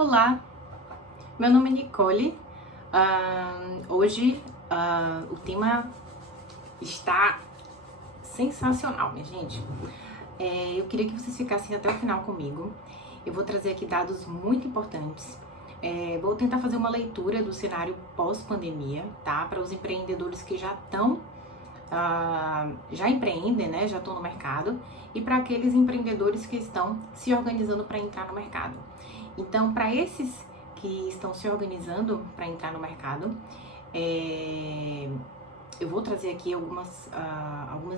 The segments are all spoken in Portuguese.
Olá, meu nome é Nicole. Hoje o tema está sensacional, minha gente. Eu queria que vocês ficassem até o final comigo. Eu vou trazer aqui dados muito importantes. Vou tentar fazer uma leitura do cenário pós-pandemia, tá? Para os empreendedores que já estão, já empreendem, né? Já estão no mercado, e para aqueles empreendedores que estão se organizando para entrar no mercado. Então, para esses que estão se organizando para entrar no mercado, eu vou trazer aqui algumas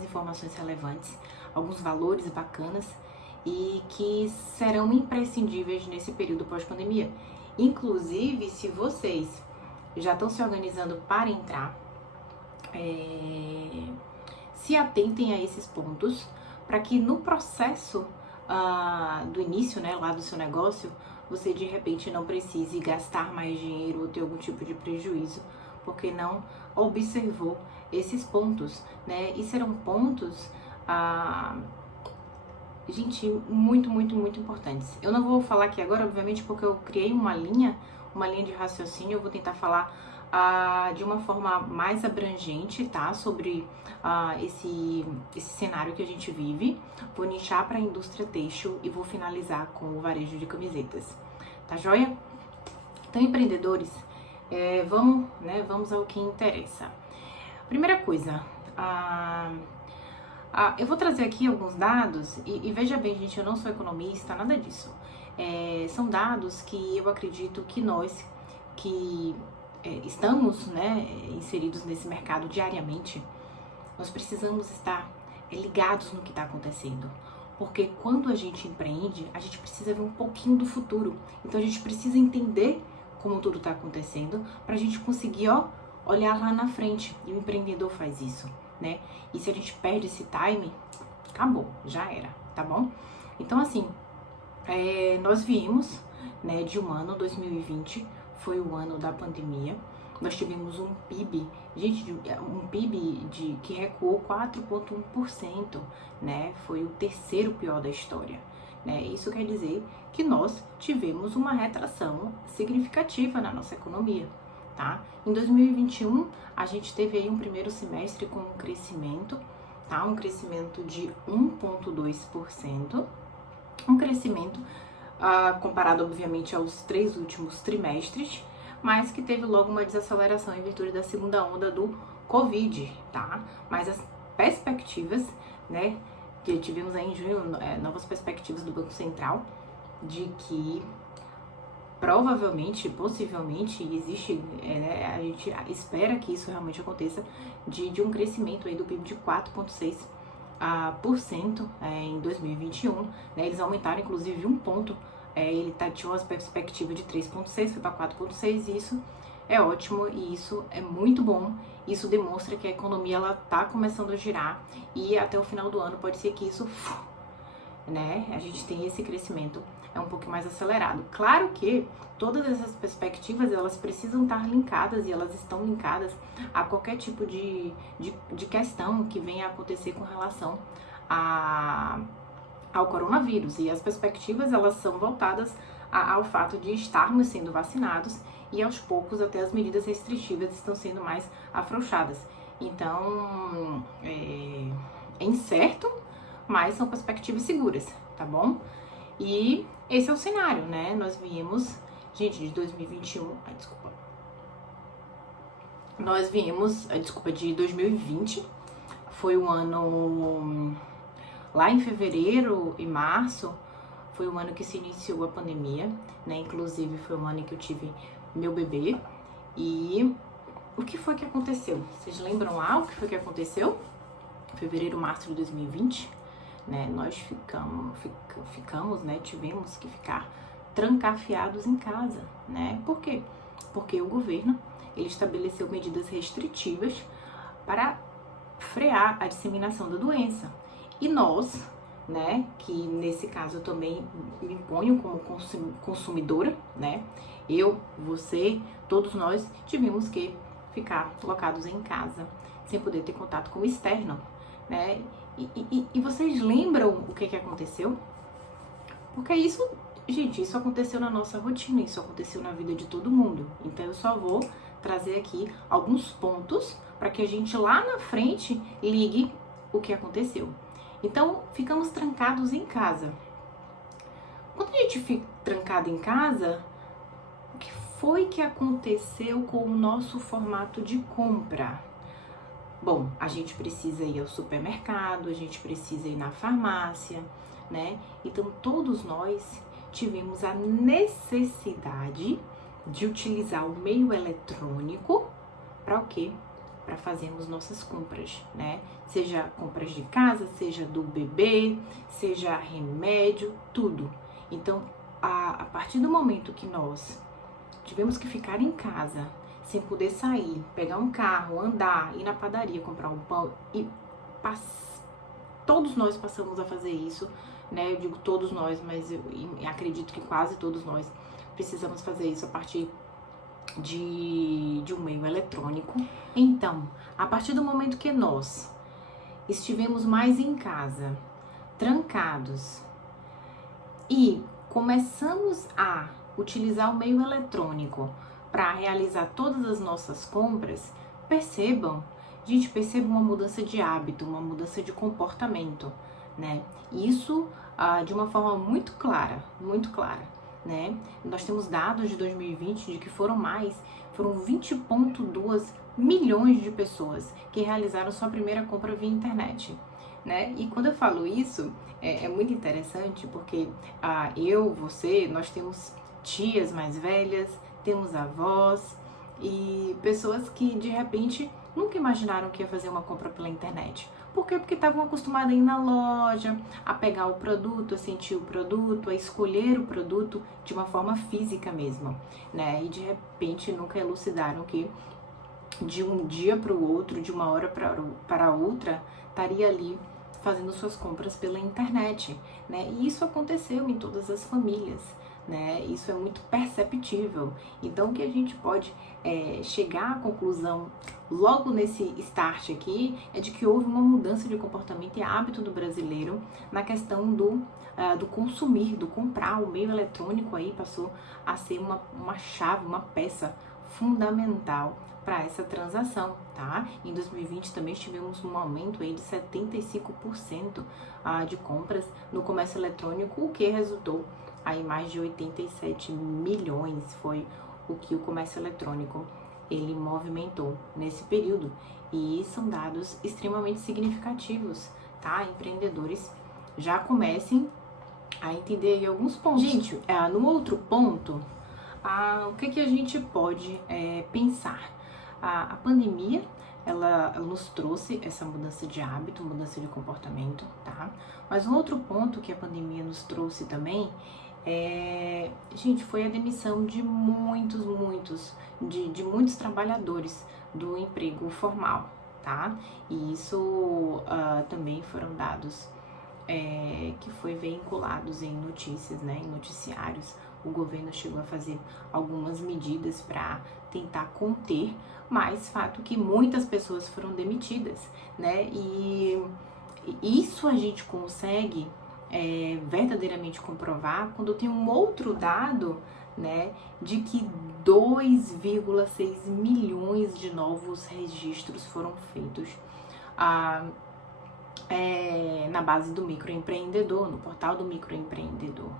informações relevantes, alguns valores bacanas e que serão imprescindíveis nesse período pós-pandemia. Inclusive, se vocês já estão se organizando para entrar, se atentem a esses pontos para que no processo do início, né, lá do seu negócio, você de repente não precise gastar mais dinheiro ou ter algum tipo de prejuízo, porque não observou esses pontos, né? E serão pontos, gente, muito importantes. Eu não vou falar aqui agora, obviamente, porque eu criei uma linha de raciocínio. Eu vou tentar falar de uma forma mais abrangente, tá? Sobre esse cenário que a gente vive. Vou nichar para a indústria têxtil e vou finalizar com o varejo de camisetas. Tá joia? Então, empreendedores, vamos ao que interessa. Primeira coisa, eu vou trazer aqui alguns dados e veja bem, gente, eu não sou economista, nada disso. São dados que eu acredito que nós que estamos, né, inseridos nesse mercado diariamente, nós precisamos estar ligados no que está acontecendo. Porque quando a gente empreende, a gente precisa ver um pouquinho do futuro. Então a gente precisa entender como tudo está acontecendo para a gente conseguir, olhar lá na frente. E o empreendedor faz isso, né? E se a gente perde esse time, acabou, já era, tá bom? Então assim, nós viemos, né, de um ano, 2020, foi o ano da pandemia. Nós tivemos um PIB, gente, que recuou 4,1%, né? Foi o terceiro pior da história, né? Isso quer dizer que nós tivemos uma retração significativa na nossa economia, tá? Em 2021, a gente teve aí um primeiro semestre com um crescimento, tá? Um crescimento de 1,2%, um crescimento comparado, obviamente, aos 3 últimos trimestres, mas que teve logo uma desaceleração em virtude da segunda onda do Covid, tá? Mas as perspectivas, né, que tivemos aí em junho, novas perspectivas do Banco Central, de que provavelmente, possivelmente, existe, a gente espera que isso realmente aconteça, de um crescimento aí do PIB de 4,6% em 2021, né? Eles aumentaram inclusive um ponto. Ele tinha uma perspectiva de 3,6, foi para 4,6, e isso é ótimo e isso é muito bom. Isso demonstra que a economia está começando a girar e até o final do ano pode ser que isso, né, a gente tenha esse crescimento um pouco mais acelerado. Claro que todas essas perspectivas, elas precisam estar linkadas e elas estão linkadas a qualquer tipo de questão que venha a acontecer com relação ao coronavírus, e as perspectivas, elas são voltadas ao fato de estarmos sendo vacinados e aos poucos até as medidas restritivas estão sendo mais afrouxadas. Então, é incerto, mas são perspectivas seguras, de E esse é o cenário, né? Nós viemos, gente, de 2021, nós viemos, de 2020, foi um ano... Lá em fevereiro e março, foi o ano que se iniciou a pandemia, né? Inclusive, foi o ano em que eu tive meu bebê. E o que foi que aconteceu? Vocês lembram lá o que foi que aconteceu? Fevereiro, março de 2020, né? Nós ficamos, né? Tivemos que ficar trancafiados em casa, né? Por quê? Porque o governo, ele estabeleceu medidas restritivas para frear a disseminação da doença. E nós, né, que nesse caso eu também me imponho como consumidora, né, eu, você, todos nós tivemos que ficar colocados em casa, sem poder ter contato com o externo, né, e vocês lembram o que aconteceu? Porque isso gente, isso aconteceu na nossa rotina, isso aconteceu na vida de todo mundo. Então eu só vou trazer aqui alguns pontos para que a gente lá na frente ligue o que aconteceu. Então, ficamos trancados em casa. Quando a gente fica trancado em casa, o que foi que aconteceu com o nosso formato de compra? Bom, a gente precisa ir ao supermercado, a gente precisa ir na farmácia, né? Então, todos nós tivemos a necessidade de utilizar o meio eletrônico para o quê? Para fazermos nossas compras, né? Seja compras de casa, seja do bebê, seja remédio, tudo. Então, a partir do momento que nós tivemos que ficar em casa, sem poder sair, pegar um carro, andar, ir na padaria, comprar um pão, e todos nós passamos a fazer isso, né? Eu digo todos nós, mas eu acredito que quase todos nós precisamos fazer isso a partir de um meio eletrônico. Então, a partir do momento que nós estivemos mais em casa, trancados, e começamos a utilizar o meio eletrônico para realizar todas as nossas compras, percebam uma mudança de hábito, uma mudança de comportamento, né? Isso de uma forma muito clara, né? Nós temos dados de 2020 de que foram 20,2 milhões de pessoas que realizaram sua primeira compra via internet, né? E quando eu falo isso, é muito interessante porque você, nós temos tias mais velhas, temos avós e pessoas que de repente nunca imaginaram que ia fazer uma compra pela internet. Por quê? Porque estavam acostumadas a ir na loja, a pegar o produto, a sentir o produto, a escolher o produto de uma forma física mesmo, né? E de repente nunca elucidaram que de um dia para o outro, de uma hora para outra, estaria ali fazendo suas compras pela internet, né? E isso aconteceu em todas as famílias, né? Isso é muito perceptível. Então, o que a gente pode chegar à conclusão logo nesse start aqui é de que houve uma mudança de comportamento e hábito do brasileiro na questão do consumir, do comprar. O meio eletrônico aí passou a ser uma chave, uma peça fundamental para essa transação, tá? Em 2020 também tivemos um aumento aí de 75% de compras no comércio eletrônico, o que resultou aí mais de 87 milhões foi o que o comércio eletrônico ele movimentou nesse período. E são dados extremamente significativos, tá? Empreendedores já comecem a entender aí alguns pontos. Gente, no outro ponto, o que a gente pode pensar? A pandemia, ela nos trouxe essa mudança de hábito, mudança de comportamento, tá? Mas um outro ponto que a pandemia nos trouxe também foi a demissão de muitos trabalhadores do emprego formal, tá? E isso também foram dados que foi veiculados em notícias, né, em noticiários. O governo chegou a fazer algumas medidas para tentar conter, mas fato que muitas pessoas foram demitidas, né? E isso a gente consegue verdadeiramente comprovar quando tem um outro dado, né, de que 2,6 milhões de novos registros foram feitos na base do microempreendedor, no portal do microempreendedor,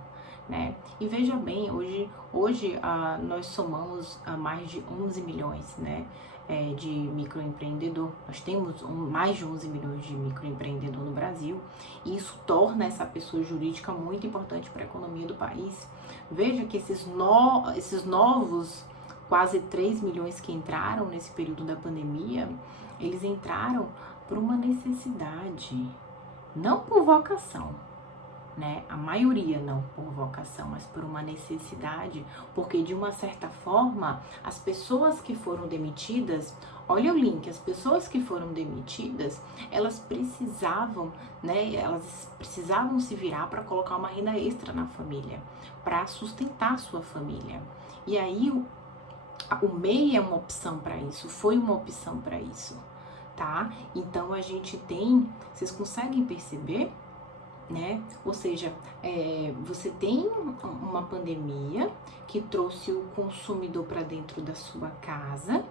né? E veja bem, hoje nós somamos mais de 11 milhões, né, de microempreendedor. Nós temos mais de 11 milhões de microempreendedor no Brasil e isso torna essa pessoa jurídica muito importante para a economia do país. Veja que esses novos quase 3 milhões que entraram nesse período da pandemia, eles entraram por uma necessidade, não por vocação, né? A maioria não por vocação, mas por uma necessidade, porque de uma certa forma, as pessoas que foram demitidas, olha o link, as pessoas que foram demitidas, elas precisavam, né? Elas precisavam se virar para colocar uma renda extra na família, para sustentar a sua família. E aí o MEI é uma opção para isso, foi uma opção para isso, tá? Então a gente tem, vocês conseguem perceber né? Ou seja, você tem uma pandemia que trouxe o consumidor para dentro da sua casa.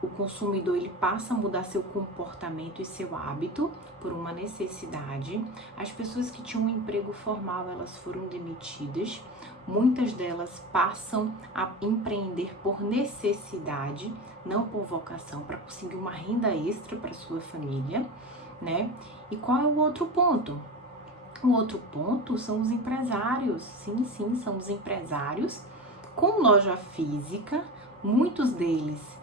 O consumidor ele passa a mudar seu comportamento e seu hábito por uma necessidade. As pessoas que tinham um emprego formal, elas foram demitidas. Muitas delas passam a empreender por necessidade, não por vocação, para conseguir uma renda extra para sua família, né? E qual é o outro ponto? O outro ponto são os empresários. Sim, são os empresários com loja física, muitos deles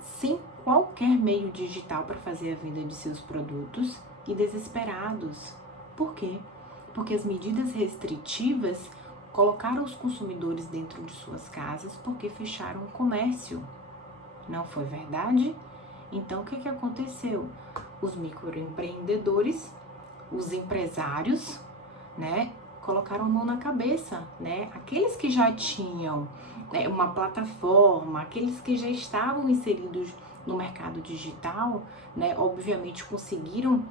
sem qualquer meio digital para fazer a venda de seus produtos e desesperados. Por quê? Porque as medidas restritivas colocaram os consumidores dentro de suas casas porque fecharam o comércio. Não foi verdade? Então, o que aconteceu? Os microempreendedores, os empresários, né, colocaram a mão na cabeça, né? Aqueles que já tinham uma plataforma, aqueles que já estavam inseridos no mercado digital, né, obviamente conseguiram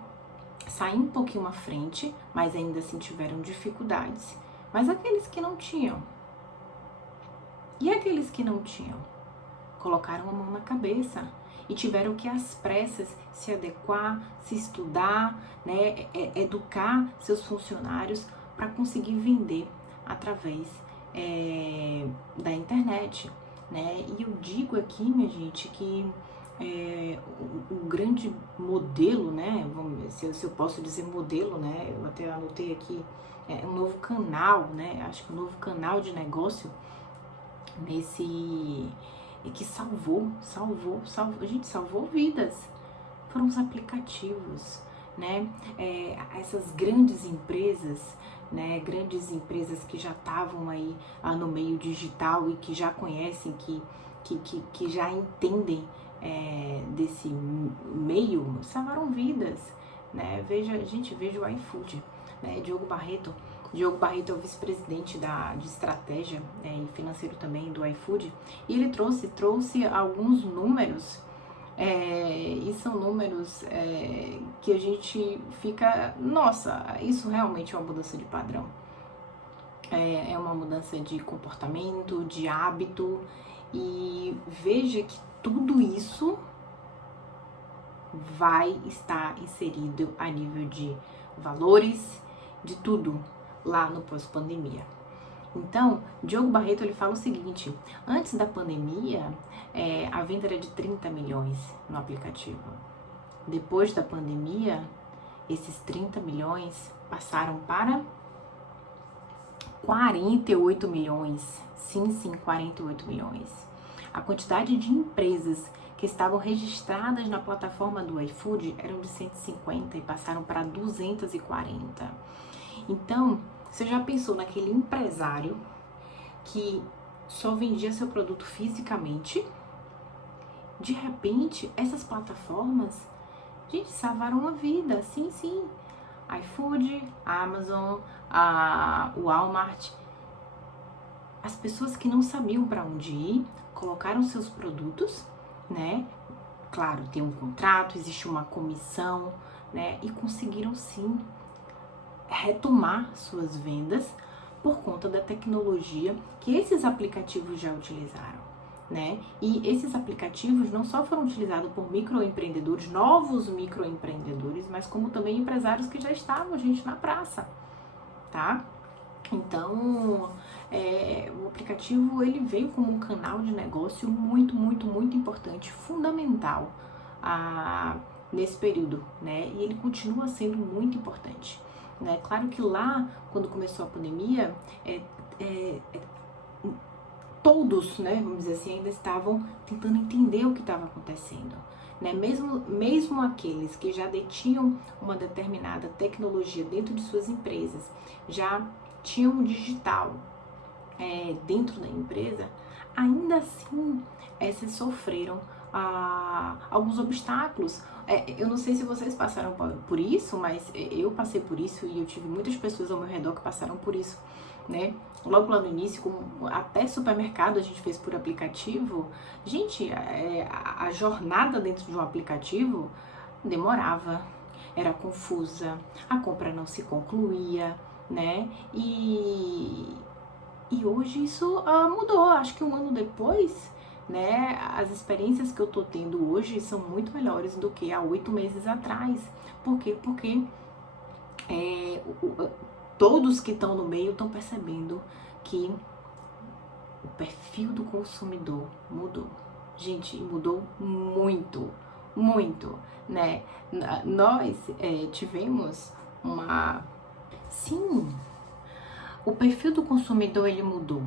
sair um pouquinho à frente, mas ainda assim tiveram dificuldades. Mas aqueles que não tinham, e aqueles que não tinham, colocaram a mão na cabeça e tiveram que às pressas se adequar, se estudar, né, educar seus funcionários para conseguir vender através da internet, né? E eu digo aqui, minha gente, que o grande modelo, né? Se eu posso dizer modelo, né? Eu até anotei aqui um novo canal, né? Acho que um novo canal de negócio que salvou, gente, salvou vidas. Foram os aplicativos, né? Essas grandes empresas, né? Grandes empresas que já estavam aí no meio digital e que já conhecem, que já entendem desse meio, salvaram vidas, né? Veja o iFood, né? Diogo Barreto é o vice-presidente de estratégia e financeiro também do iFood, e ele trouxe alguns números, e são números que a gente fica, nossa, isso realmente é uma mudança de padrão, é uma mudança de comportamento, de hábito, e veja que tudo isso vai estar inserido a nível de valores, de tudo, lá no pós-pandemia. Então, Diogo Barreto ele fala o seguinte: antes da pandemia, a venda era de 30 milhões no aplicativo. Depois da pandemia, esses 30 milhões passaram para 48 milhões. Sim, 48 milhões. A quantidade de empresas que estavam registradas na plataforma do iFood eram de 150 e passaram para 240. Então, você já pensou naquele empresário que só vendia seu produto fisicamente? De repente, essas plataformas, gente, salvaram a vida. Sim. iFood, Amazon, o Walmart. As pessoas que não sabiam para onde ir, colocaram seus produtos, né? Claro, tem um contrato, existe uma comissão, né? E conseguiram sim retomar suas vendas por conta da tecnologia que esses aplicativos já utilizaram, né? E esses aplicativos não só foram utilizados por microempreendedores, novos microempreendedores, mas como também empresários que já estavam, gente, na praça, tá? Então, o aplicativo ele veio como um canal de negócio muito importante, fundamental nesse período, né? E ele continua sendo muito importante, né? Claro que lá, quando começou a pandemia, todos, né, vamos dizer assim, ainda estavam tentando entender o que estava acontecendo, né? Mesmo aqueles que já detinham uma determinada tecnologia dentro de suas empresas, já tinham o digital dentro da empresa, ainda assim se sofreram alguns obstáculos. Eu não sei se vocês passaram por isso, mas eu passei por isso e eu tive muitas pessoas ao meu redor que passaram por isso, né? Logo lá no início, até supermercado a gente fez por aplicativo. Gente, a jornada dentro de um aplicativo demorava. era confusa, a compra não se concluía, né? E hoje isso mudou. Acho que um ano depois, né, as experiências que eu tô tendo hoje são muito melhores do que há 8 meses atrás. Por quê? Porque todos que estão no meio estão percebendo que o perfil do consumidor mudou. Gente, mudou muito, muito, né? Nós tivemos uma... Sim, o perfil do consumidor, ele mudou,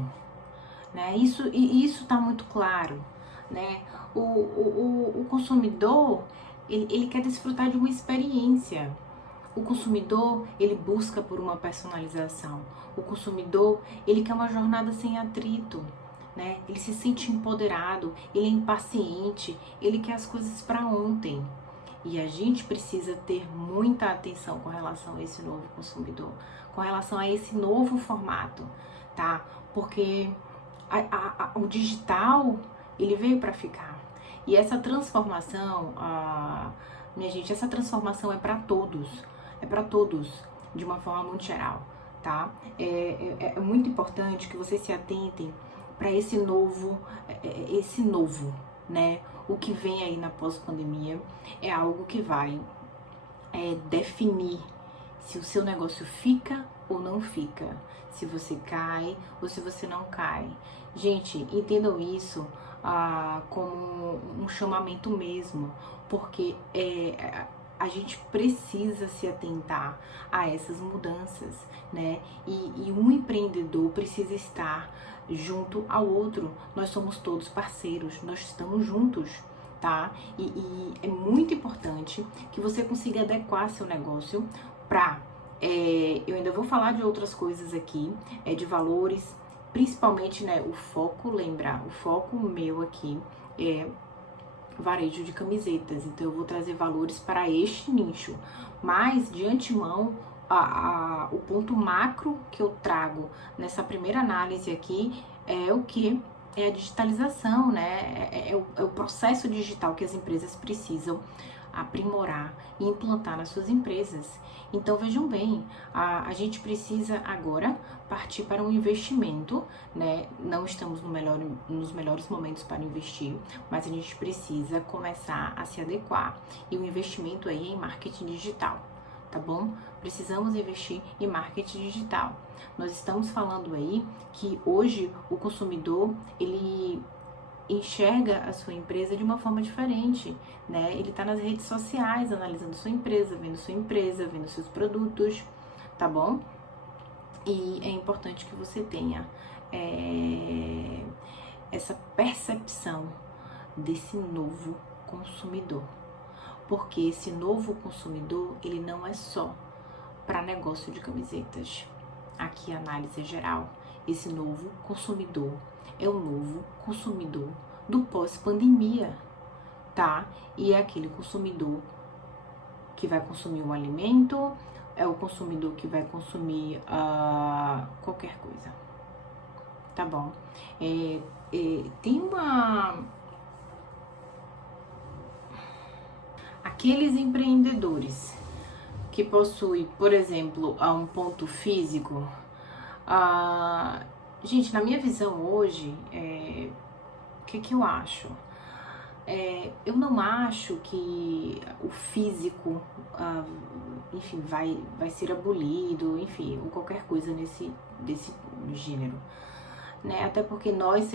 né? Isso tá muito claro, né? O consumidor, ele quer desfrutar de uma experiência. O consumidor, ele busca por uma personalização. O consumidor, ele quer uma jornada sem atrito, né? Ele se sente empoderado, ele é impaciente, ele quer as coisas para ontem. E a gente precisa ter muita atenção com relação a esse novo consumidor, com relação a esse novo formato, tá? Porque o digital, ele veio para ficar. E essa transformação, minha gente, essa transformação é para todos. É para todos, de uma forma muito geral, tá? É muito importante que vocês se atentem para esse novo, né? O que vem aí na pós-pandemia é algo que vai definir se o seu negócio fica ou não fica, se você cai ou se você não cai. Gente, entendam isso como um chamamento mesmo, porque a gente precisa se atentar a essas mudanças, né? E um empreendedor precisa estar junto ao outro. Nós somos todos parceiros, nós estamos juntos, tá? E é muito importante que você consiga adequar seu negócio para... eu ainda vou falar de outras coisas aqui, de valores, principalmente, né, o foco, lembrar, o foco meu aqui é varejo de camisetas, então eu vou trazer valores para este nicho, mas de antemão o ponto macro que eu trago nessa primeira análise aqui é o que? É a digitalização, né? É o processo digital que as empresas precisam aprimorar e implantar nas suas empresas. Então vejam bem, a gente precisa agora partir para um investimento, né? Não estamos nos melhores momentos para investir, mas a gente precisa começar a se adequar. E o investimento aí é em marketing digital, tá bom? Precisamos investir em marketing digital. Nós estamos falando aí que hoje o consumidor, ele enxerga a sua empresa de uma forma diferente, né? Ele tá nas redes sociais, analisando sua empresa, vendo seus produtos, tá bom? E é importante que você tenha essa percepção desse novo consumidor, porque esse novo consumidor, ele não é só para negócio de camisetas. Aqui a análise é geral. Esse novo consumidor é o novo consumidor do pós-pandemia, tá? E é aquele consumidor que vai consumir um alimento, é o consumidor que vai consumir qualquer coisa, tá bom? Tem aqueles empreendedores que possuem, por exemplo, um ponto físico. Gente, na minha visão hoje, o que eu acho? Eu não acho que o físico, enfim, vai ser abolido, enfim, ou qualquer coisa desse gênero, né? Até porque nós,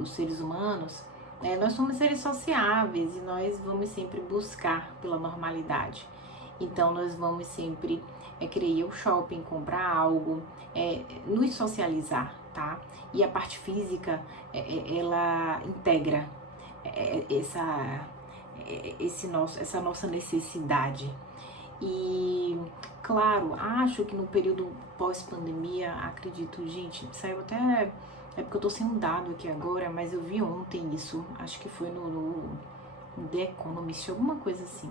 os seres humanos, nós somos seres sociáveis e nós vamos sempre buscar pela normalidade. Então, nós vamos sempre querer ir ao shopping, comprar algo, nos socializar, tá? E a parte física, ela integra essa nossa necessidade. E, claro, acho que no período pós-pandemia, acredito, gente, saiu até... É porque eu tô sem um dado aqui agora, mas eu vi ontem isso, acho que foi no The Economist, alguma coisa assim.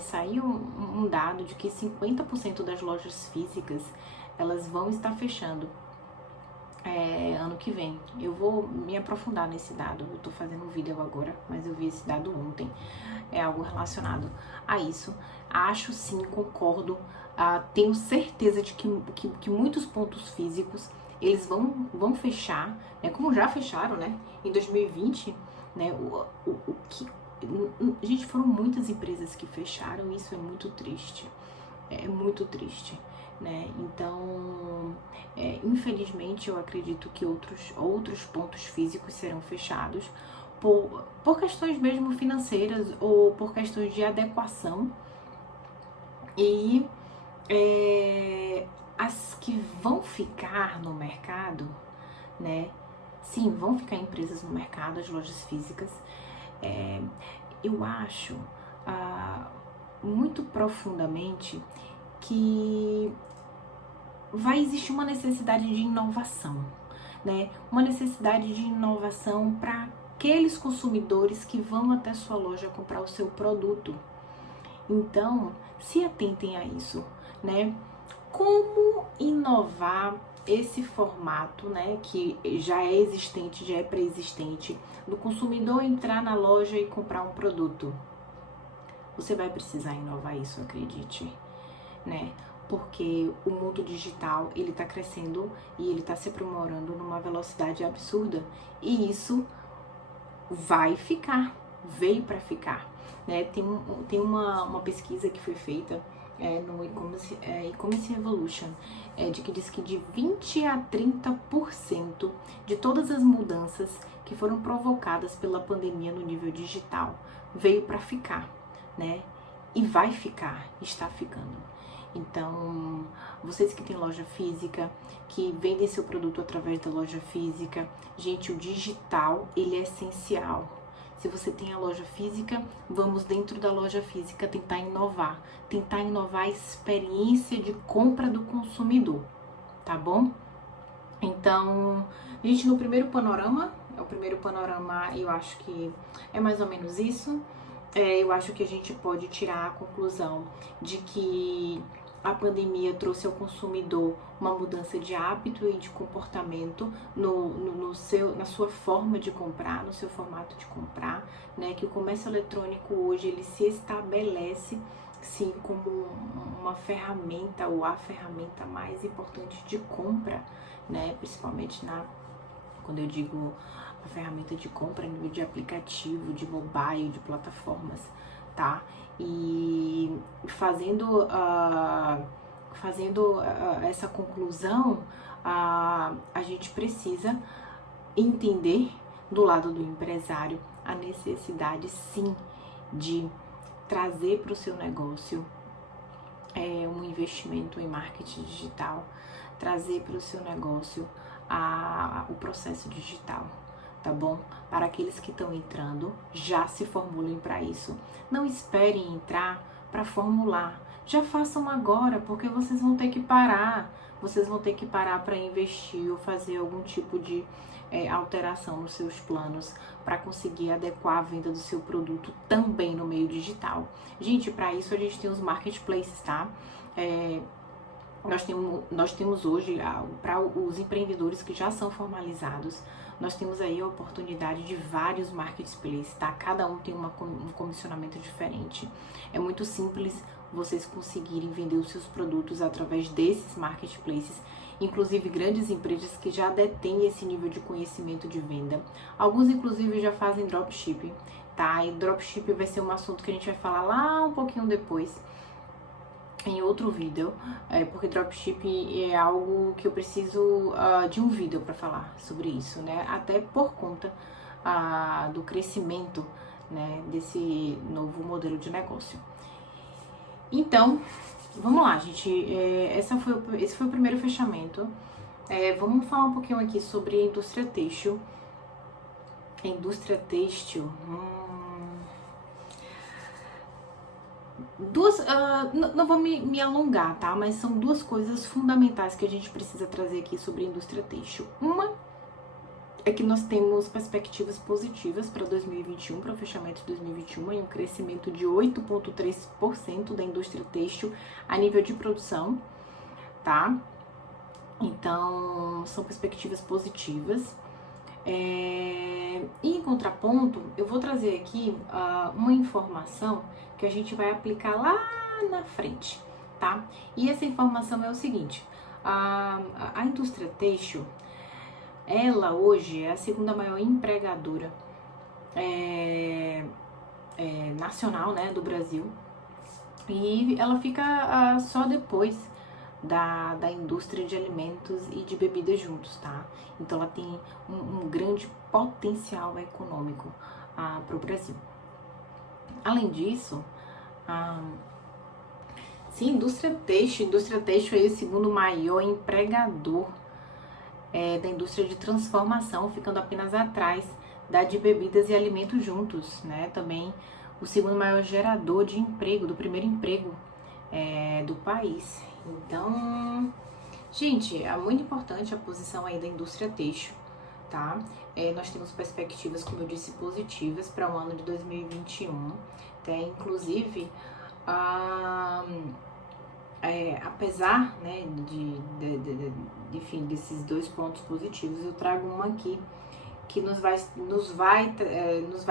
Saiu um dado de que 50% das lojas físicas, elas vão estar fechando ano que vem. Eu vou me aprofundar nesse dado, eu tô fazendo um vídeo agora, mas eu vi esse dado ontem, é algo relacionado a isso. Acho sim, concordo, tenho certeza de que muitos pontos físicos, eles vão fechar, né, como já fecharam, né, em 2020, né, gente, foram muitas empresas que fecharam, isso é muito triste, muito triste, né, então, infelizmente eu acredito que outros pontos físicos serão fechados por questões mesmo financeiras ou por questões de adequação, e as que vão ficar no mercado, né, sim, vão ficar empresas no mercado, as lojas físicas, eu acho muito profundamente que vai existir uma necessidade de inovação, né? Uma necessidade de inovação para aqueles consumidores que vão até sua loja comprar o seu produto. Então, se atentem a isso, né? Como inovar esse formato, né, que já é existente, já é pré-existente, do consumidor entrar na loja e comprar um produto? Você vai precisar inovar isso, acredite, né? Porque o mundo digital, ele tá crescendo e ele tá se aprimorando numa velocidade absurda. E isso vai ficar, veio para ficar, né? Tem uma pesquisa que foi feita no E-Commerce Revolution, de que diz que de 20 a 30% de todas as mudanças que foram provocadas pela pandemia no nível digital veio para ficar, né? E vai ficar, está ficando. Então, vocês que têm loja física, que vendem seu produto através da loja física, gente, o digital, ele é essencial. Se você tem a loja física, vamos dentro da loja física tentar inovar a experiência de compra do consumidor, tá bom? Então, gente, no primeiro panorama, eu acho que é mais ou menos isso. Eu acho que a gente pode tirar a conclusão de que a pandemia trouxe ao consumidor uma mudança de hábito e de comportamento na sua forma de comprar, no seu formato de comprar, né? Que o comércio eletrônico hoje ele se estabelece sim como uma ferramenta ou a ferramenta mais importante de compra, né? Principalmente quando eu digo a ferramenta de compra, nível de aplicativo, de mobile, de plataformas, tá? E fazendo essa conclusão, a gente precisa entender do lado do empresário a necessidade sim de trazer para o seu negócio um investimento em marketing digital, trazer para o seu negócio o processo digital, tá bom? Para aqueles que estão entrando, já se formulem para isso. Não esperem entrar para formular. Já façam agora, porque vocês vão ter que parar. Vocês vão ter que parar para investir ou fazer algum tipo de alteração nos seus planos para conseguir adequar a venda do seu produto também no meio digital. Gente, para isso a gente tem os marketplaces, tá? Nós temos hoje, para os empreendedores que já são formalizados, nós temos aí a oportunidade de vários marketplaces, tá? Cada um tem um comissionamento diferente. É muito simples vocês conseguirem vender os seus produtos através desses marketplaces, inclusive grandes empresas que já detêm esse nível de conhecimento de venda. Alguns, inclusive, já fazem dropshipping, tá? E dropshipping vai ser um assunto que a gente vai falar lá um pouquinho depois, em outro vídeo, porque dropshipping é algo que eu preciso de um vídeo para falar sobre isso, né? Até por conta do crescimento, né, desse novo modelo de negócio. Então, vamos lá, gente. Esse foi o primeiro fechamento. Vamos falar um pouquinho aqui sobre a indústria têxtil. A indústria têxtil. Não vou me alongar, tá? Mas são duas coisas fundamentais que a gente precisa trazer aqui sobre a indústria têxtil. Uma é que nós temos perspectivas positivas para 2021, para o fechamento de 2021, e um crescimento de 8,3% da indústria têxtil a nível de produção, tá? Então, são perspectivas positivas. E em contraponto, eu vou trazer aqui uma informação que a gente vai aplicar lá na frente, tá? E essa informação é o seguinte: a indústria têxtil, ela hoje é a segunda maior empregadora nacional, né, do Brasil, e ela fica só depois da indústria de alimentos e de bebidas juntos, tá? Então ela tem um grande potencial econômico para o Brasil. Além disso, sim, indústria têxtil é o segundo maior empregador da indústria de transformação, ficando apenas atrás da de bebidas e alimentos juntos, né? Também o segundo maior gerador de emprego, do primeiro emprego do país. Então, gente, é muito importante a posição aí da indústria têxtil, tá? Nós temos perspectivas, como eu disse, positivas para o ano de 2021, tá? Inclusive, apesar, né, enfim, desses dois pontos positivos, eu trago uma aqui que nos vai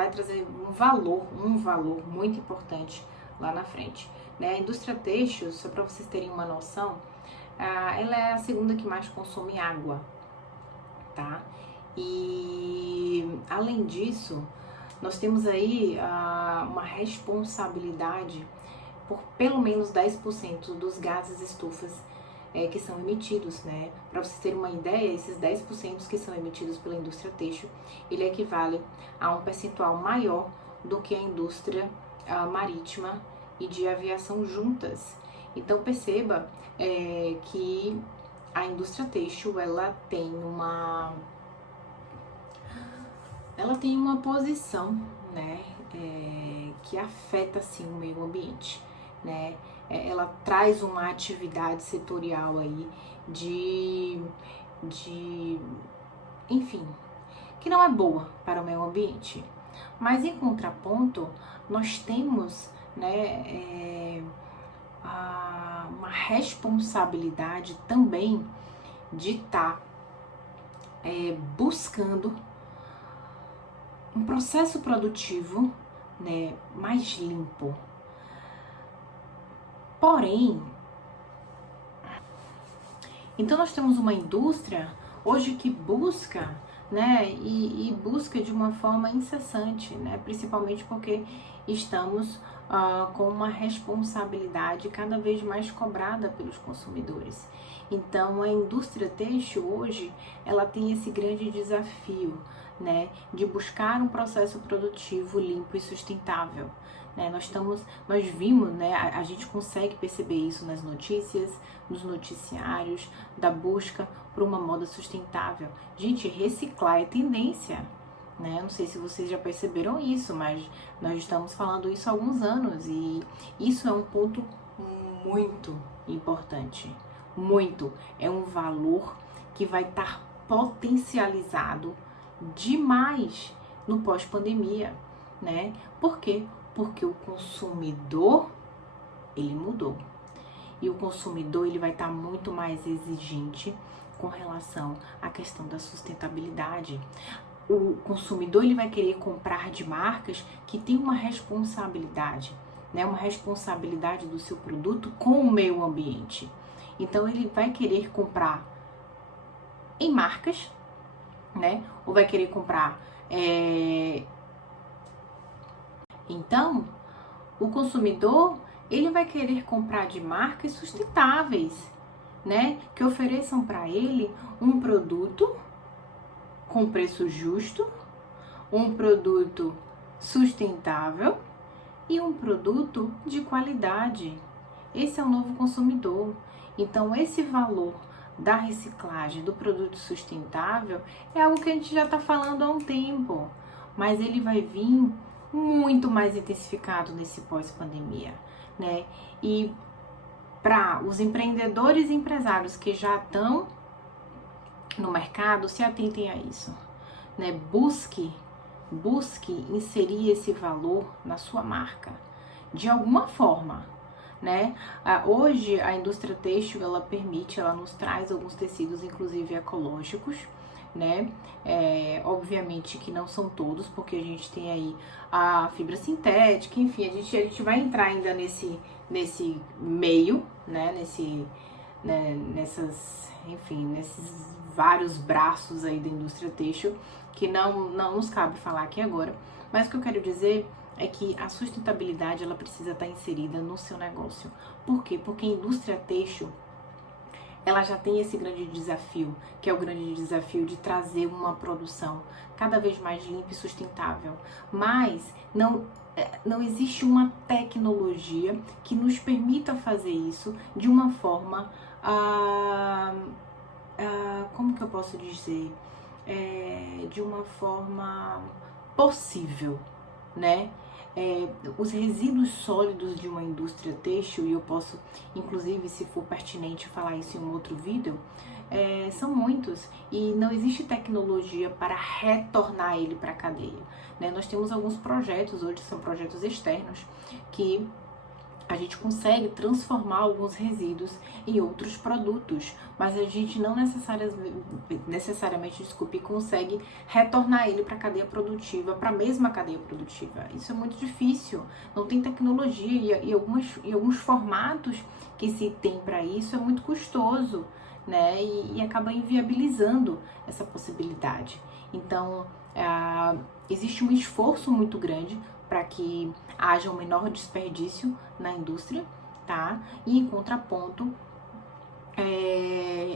trazer um valor muito importante lá na frente, né? A indústria têxtil, só para vocês terem uma noção, ela é a segunda que mais consome água, tá? E além disso, nós temos aí uma responsabilidade por pelo menos 10% dos gases estufas que são emitidos, né? Para vocês terem uma ideia, esses 10% que são emitidos pela indústria têxtil, ele equivale a um percentual maior do que a indústria marítima e de aviação juntas. Então perceba que a indústria têxtil, ela tem uma posição, né, que afeta sim o meio ambiente, né? Ela traz uma atividade setorial aí enfim, que não é boa para o meio ambiente. Mas em contraponto, nós temos, né, uma responsabilidade também de estar buscando um processo produtivo, né, mais limpo. Porém, então nós temos uma indústria hoje que busca, né, e busca de uma forma incessante, né, principalmente porque estamos com uma responsabilidade cada vez mais cobrada pelos consumidores. Então a indústria têxtil hoje, ela tem esse grande desafio, né, de buscar um processo produtivo limpo e sustentável. Nós vimos, né, a gente consegue perceber isso nas notícias, nos noticiários, da busca por uma moda sustentável. Gente, reciclar é tendência, né? Não sei se vocês já perceberam isso, mas nós estamos falando isso há alguns anos e isso é um ponto muito importante. Muito. É um valor que vai estar potencializado demais no pós-pandemia, né? Por quê? Porque o consumidor, ele mudou. E o consumidor, ele vai estar muito mais exigente com relação à questão da sustentabilidade. O consumidor, ele vai querer comprar de marcas que têm uma responsabilidade, né? Uma responsabilidade do seu produto com o meio ambiente. Então, ele vai querer comprar em marcas, né? Ou vai querer comprar Então, o consumidor, ele vai querer comprar de marcas sustentáveis, né? Que ofereçam para ele um produto com preço justo, um produto sustentável e um produto de qualidade. Esse é o novo consumidor. Então, esse valor da reciclagem do produto sustentável é algo que a gente já está falando há um tempo, mas ele vai vir muito mais intensificado nesse pós-pandemia, né? E para os empreendedores e empresários que já estão no mercado, se atentem a isso, né? Busque inserir esse valor na sua marca, de alguma forma, né? Hoje a indústria têxtil, ela nos traz alguns tecidos, inclusive ecológicos, né? Obviamente que não são todos, porque a gente tem aí a fibra sintética, enfim, a gente vai entrar ainda nesse meio, né? Nesses vários braços aí da indústria têxtil, que não nos cabe falar aqui agora, mas o que eu quero dizer é que a sustentabilidade, ela precisa estar inserida no seu negócio. Por quê? Porque a indústria têxtil, ela já tem esse grande desafio, que é o grande desafio de trazer uma produção cada vez mais limpa e sustentável. Mas não existe uma tecnologia que nos permita fazer isso de uma forma, como que eu posso dizer? De uma forma possível, né? Os resíduos sólidos de uma indústria têxtil, e eu posso, inclusive, se for pertinente, falar isso em um outro vídeo, são muitos e não existe tecnologia para retornar ele para a cadeia, né? Nós temos alguns projetos, hoje são projetos externos, que a gente consegue transformar alguns resíduos em outros produtos, mas a gente não necessariamente, consegue retornar ele para a cadeia produtiva, para a mesma cadeia produtiva. Isso é muito difícil, não tem tecnologia e alguns formatos que se tem para isso é muito custoso, né? E acaba inviabilizando essa possibilidade. Então, existe um esforço muito grande para que haja um menor desperdício na indústria, tá? E em contraponto,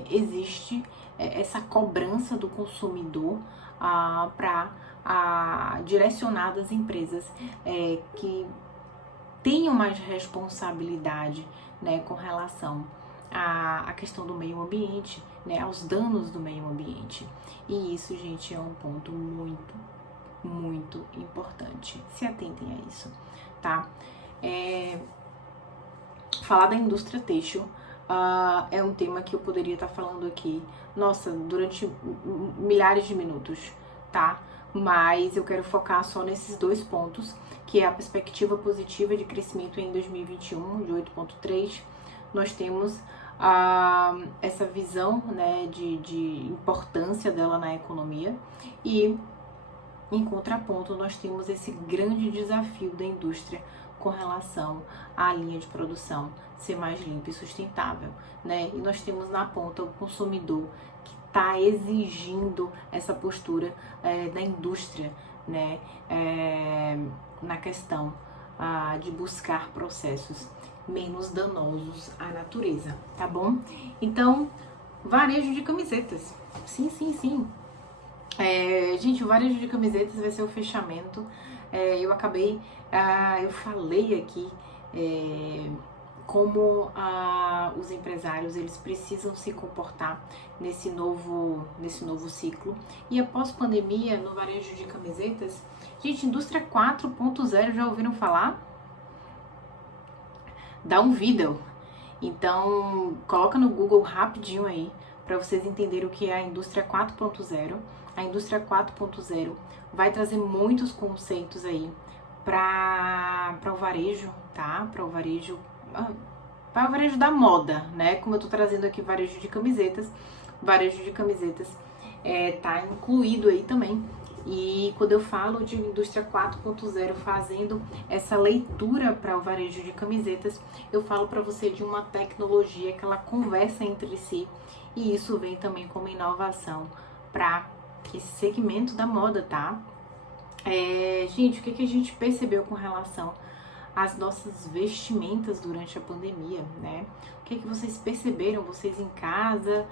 existe essa cobrança do consumidor para direcionar das empresas que tenham mais responsabilidade, né, com relação à questão do meio ambiente, né, aos danos do meio ambiente. E isso, gente, é um ponto muito importante. Se atentem a isso, tá? Falar da indústria têxtil é um tema que eu poderia estar falando aqui, nossa, durante milhares de minutos, tá? Mas eu quero focar só nesses dois pontos, que é a perspectiva positiva de crescimento em 2021, de 8,3%. Nós temos essa visão, né, de importância dela na economia, e em contraponto, nós temos esse grande desafio da indústria com relação à linha de produção ser mais limpa e sustentável, né? E nós temos na ponta o consumidor que está exigindo essa postura da indústria, né? Na questão de buscar processos menos danosos à natureza, tá bom? Então, varejo de camisetas. Sim. Gente, o varejo de camisetas vai ser o fechamento. Eu falei aqui como os empresários, eles precisam se comportar nesse novo ciclo. E após pandemia, no varejo de camisetas, gente, indústria 4.0, já ouviram falar? Dá um vídeo. Então, coloca no Google rapidinho aí, para vocês entenderem o que é a indústria 4.0. A indústria 4.0 vai trazer muitos conceitos aí para o varejo, tá? Para o varejo da moda, né? Como eu tô trazendo aqui varejo de camisetas tá incluído aí também. E quando eu falo de indústria 4.0, fazendo essa leitura para o varejo de camisetas, eu falo para você de uma tecnologia que ela conversa entre si, e isso vem também como inovação para esse segmento da moda, tá? Gente, o que a gente percebeu com relação às nossas vestimentas durante a pandemia, né? O que vocês perceberam, vocês em casa,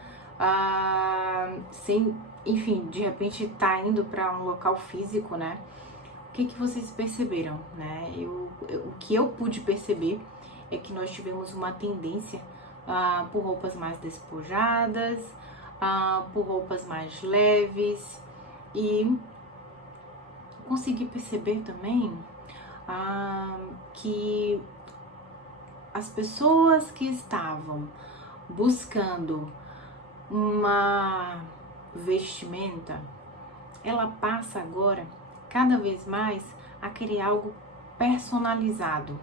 sem, enfim, de repente tá indo para um local físico, né? O que vocês perceberam, né? O que eu pude perceber é que nós tivemos uma tendência por roupas mais despojadas, por roupas mais leves, e consegui perceber também que as pessoas que estavam buscando uma vestimenta, ela passa agora cada vez mais a querer algo personalizado.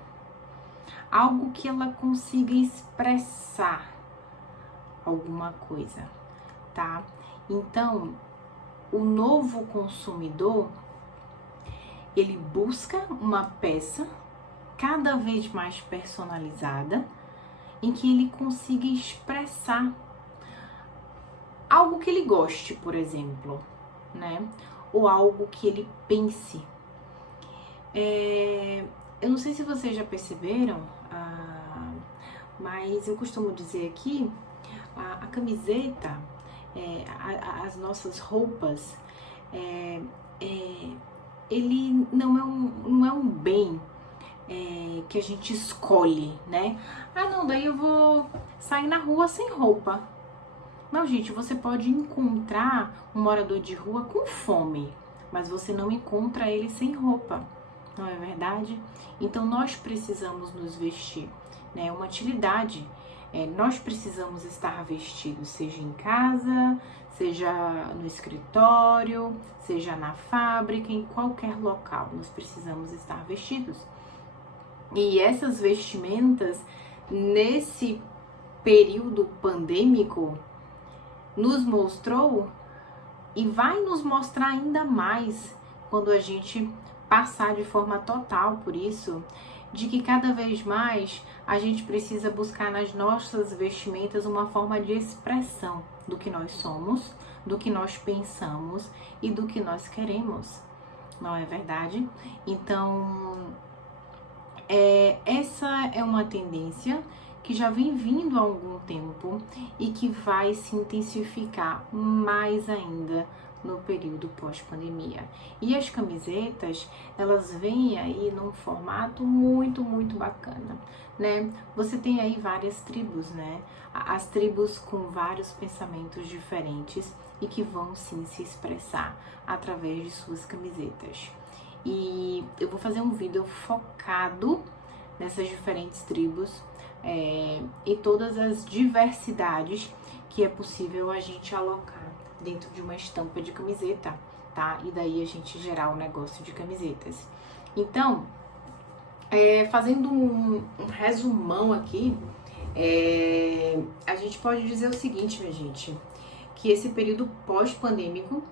algo que ela consiga expressar alguma coisa, tá? Então, o novo consumidor, ele busca uma peça cada vez mais personalizada, em que ele consiga expressar algo que ele goste, por exemplo, né? Ou algo que ele pense. Eu não sei se vocês já perceberam, mas eu costumo dizer aqui, a camiseta, as nossas roupas, ele não é um bem que a gente escolhe, né? Não, daí eu vou sair na rua sem roupa. Não, gente, você pode encontrar um morador de rua com fome, mas você não encontra ele sem roupa, não é verdade? Então nós precisamos nos vestir, né? Uma utilidade. Nós precisamos estar vestidos, seja em casa, seja no escritório, seja na fábrica, em qualquer local, nós precisamos estar vestidos. E essas vestimentas, nesse período pandêmico, nos mostrou e vai nos mostrar ainda mais quando a gente passar de forma total por isso, de que cada vez mais a gente precisa buscar nas nossas vestimentas uma forma de expressão do que nós somos, do que nós pensamos e do que nós queremos, não é verdade? Então, essa é uma tendência que já vem vindo há algum tempo e que vai se intensificar mais ainda no período pós-pandemia. E as camisetas, elas vêm aí num formato muito, muito bacana, né? Você tem aí várias tribos, né? As tribos com vários pensamentos diferentes e que vão sim se expressar através de suas camisetas. E eu vou fazer um vídeo focado nessas diferentes tribos e todas as diversidades que é possível a gente alocar dentro de uma estampa de camiseta, tá? E daí a gente gerar um negócio de camisetas. Então, fazendo um resumão aqui, a gente pode dizer o seguinte, minha gente, que esse período pós-pandêmico,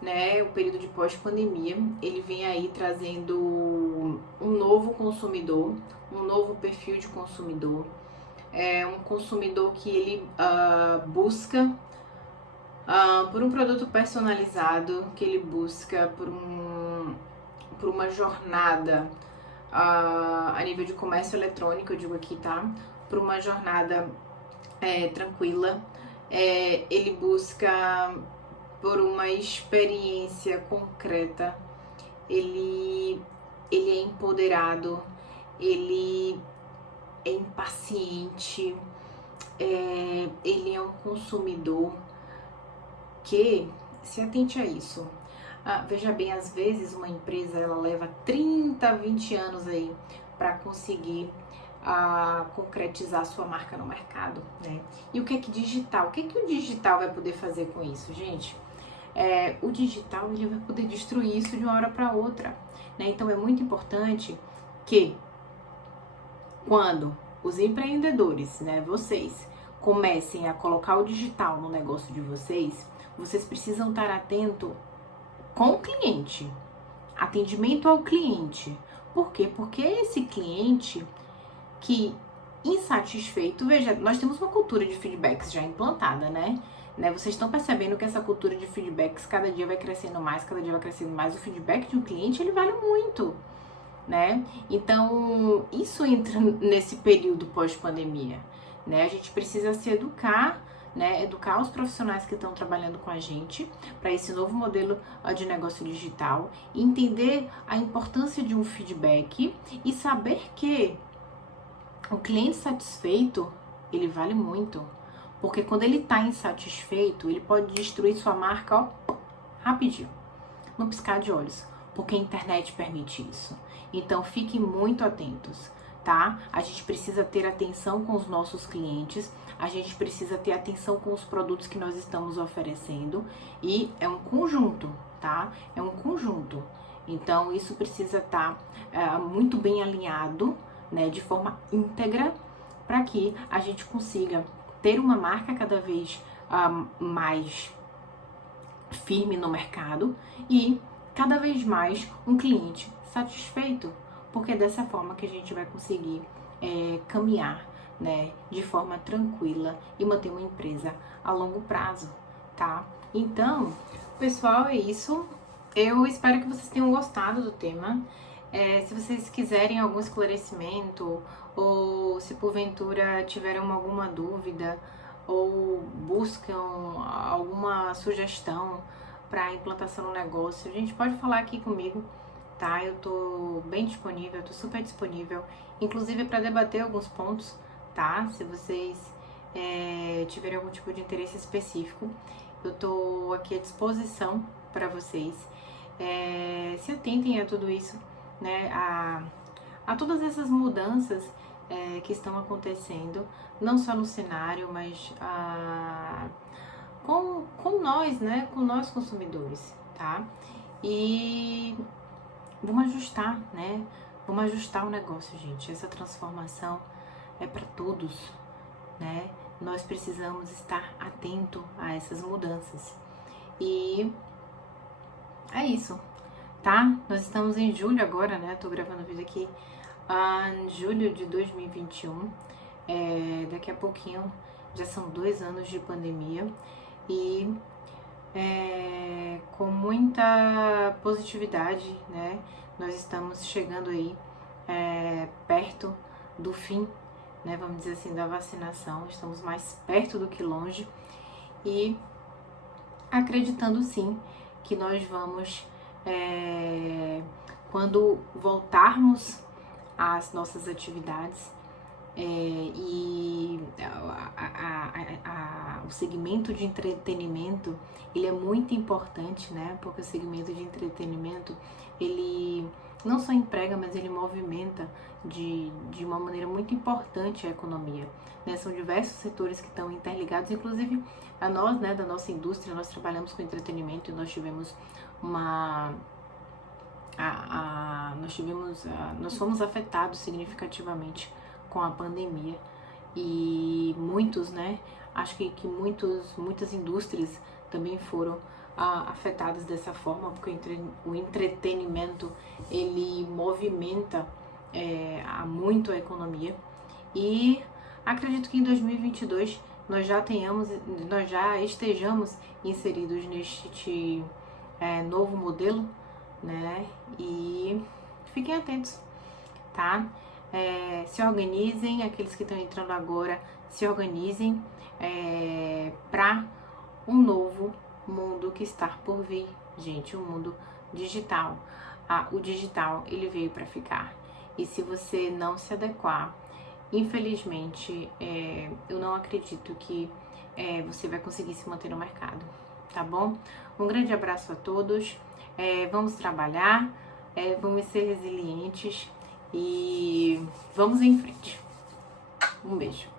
né, o período de pós-pandemia, ele vem aí trazendo um novo consumidor, um novo perfil de consumidor, um consumidor que ele busca por um produto personalizado, que ele busca por uma jornada a nível de comércio eletrônico, eu digo aqui, tá? Por uma jornada tranquila, ele busca por uma experiência concreta, ele é empoderado, ele é impaciente, ele é um consumidor que se atente a isso. Veja bem, às vezes uma empresa ela leva 30, 20 anos aí para conseguir concretizar sua marca no mercado, né? E o que é que digital? O que é que o digital vai poder fazer com isso, gente? O digital ele vai poder destruir isso de uma hora para outra, né? Então é muito importante que quando os empreendedores, né, vocês comecem a colocar o digital no negócio de vocês, vocês precisam estar atento com o cliente, atendimento ao cliente. Por quê? Porque esse cliente que insatisfeito, veja, nós temos uma cultura de feedbacks já implantada, né? Vocês estão percebendo que essa cultura de feedbacks cada dia vai crescendo mais, cada dia vai crescendo mais. O feedback de um cliente, ele vale muito, né? Então, isso entra nesse período pós-pandemia, né? A gente precisa se educar, né? Educar os profissionais que estão trabalhando com a gente para esse novo modelo de negócio digital, entender a importância de um feedback e saber que o cliente satisfeito, ele vale muito, porque quando ele está insatisfeito, ele pode destruir sua marca, ó, rapidinho, no piscar de olhos, porque a internet permite isso. Então, fiquem muito atentos, tá? A gente precisa ter atenção com os nossos clientes, a gente precisa ter atenção com os produtos que nós estamos oferecendo e é um conjunto, tá? É um conjunto. Então, isso precisa estar muito bem alinhado, né, de forma íntegra, para que a gente consiga ter uma marca cada vez mais firme no mercado e cada vez mais um cliente satisfeito, porque é dessa forma que a gente vai conseguir caminhar, né, de forma tranquila e manter uma empresa a longo prazo, tá? Então, pessoal, é isso. Eu espero que vocês tenham gostado do tema. Se vocês quiserem algum esclarecimento ou se porventura tiverem alguma dúvida ou buscam alguma sugestão para implantação no negócio, a gente pode falar aqui comigo, tá? Eu tô bem disponível, eu tô super disponível, inclusive para debater alguns pontos, tá? Se vocês tiverem algum tipo de interesse específico, eu tô aqui à disposição para vocês. Se atentem a tudo isso, né? A todas essas mudanças que estão acontecendo, não só no cenário, mas com nós, né? Com nós consumidores, tá? E vamos ajustar, né? Vamos ajustar o negócio, gente. Essa transformação é para todos, né? Nós precisamos estar atento a essas mudanças. E é isso, tá? Nós estamos em julho agora, né? Tô gravando o vídeo aqui em julho de 2021. Daqui a pouquinho já são 2 anos de pandemia e com muita positividade, né? Nós estamos chegando aí perto do fim, né? Vamos dizer assim, da vacinação. Estamos mais perto do que longe e acreditando sim que nós vamos, quando voltarmos às nossas atividades, e o segmento de entretenimento, ele é muito importante, né? Porque o segmento de entretenimento, ele não só emprega, mas ele movimenta de uma maneira muito importante a economia, né? São diversos setores que estão interligados, inclusive a nós, né, da nossa indústria, nós trabalhamos com entretenimento e nós tivemos nós fomos afetados significativamente com a pandemia e muitos, né, acho que muitas indústrias também foram afetadas dessa forma, porque o entretenimento, ele movimenta muito a economia e acredito que em 2022 nós já estejamos inseridos neste novo modelo, né? E fiquem atentos, tá? Se organizem, aqueles que estão entrando agora, se organizem para um novo mundo que está por vir, gente, um mundo digital. O digital, ele veio para ficar. E se você não se adequar, infelizmente, eu não acredito que você vai conseguir se manter no mercado, tá bom? Um grande abraço a todos, vamos trabalhar, vamos ser resilientes e vamos em frente. Um beijo.